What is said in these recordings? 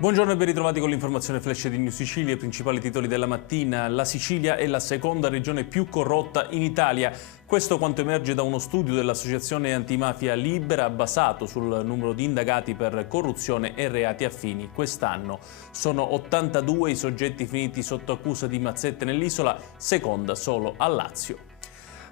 Buongiorno e ben ritrovati con l'informazione flash di News Sicilia. I principali titoli della mattina. La Sicilia è la seconda regione più corrotta in Italia. Questo quanto emerge da uno studio dell'Associazione Antimafia Libera basato sul numero di indagati per corruzione e reati affini. Quest'anno sono 82 i soggetti finiti sotto accusa di mazzette nell'isola, seconda solo a Lazio.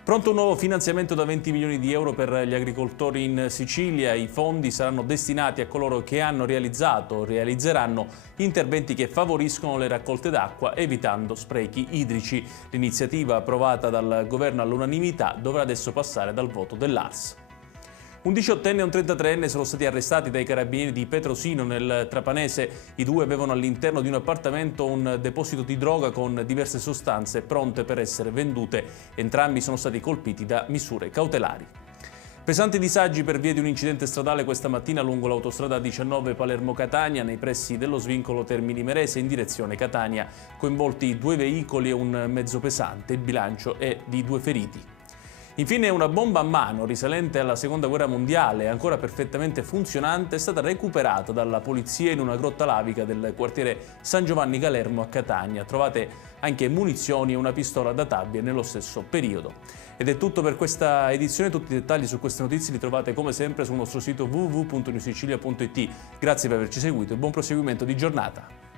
Pronto un nuovo finanziamento da 20 milioni di euro per gli agricoltori in Sicilia. I fondi saranno destinati a coloro che hanno realizzato o realizzeranno interventi che favoriscono le raccolte d'acqua evitando sprechi idrici. L'iniziativa approvata dal governo all'unanimità dovrà adesso passare dal voto dell'ARS. Un 18enne e un 33enne sono stati arrestati dai carabinieri di Petrosino nel Trapanese. I due avevano all'interno di un appartamento un deposito di droga con diverse sostanze pronte per essere vendute. Entrambi sono stati colpiti da misure cautelari. Pesanti disagi per via di un incidente stradale questa mattina lungo l'autostrada 19 Palermo-Catania nei pressi dello svincolo Termini Imerese in direzione Catania. Coinvolti 2 veicoli e un mezzo pesante. Il bilancio è di 2 feriti. Infine una bomba a mano risalente alla Seconda Guerra Mondiale, ancora perfettamente funzionante, è stata recuperata dalla polizia in una grotta lavica del quartiere San Giovanni Galermo a Catania. Trovate anche munizioni e una pistola databile nello stesso periodo. Ed è tutto per questa edizione. Tutti i dettagli su queste notizie li trovate come sempre sul nostro sito www.newsicilia.it. Grazie per averci seguito e buon proseguimento di giornata.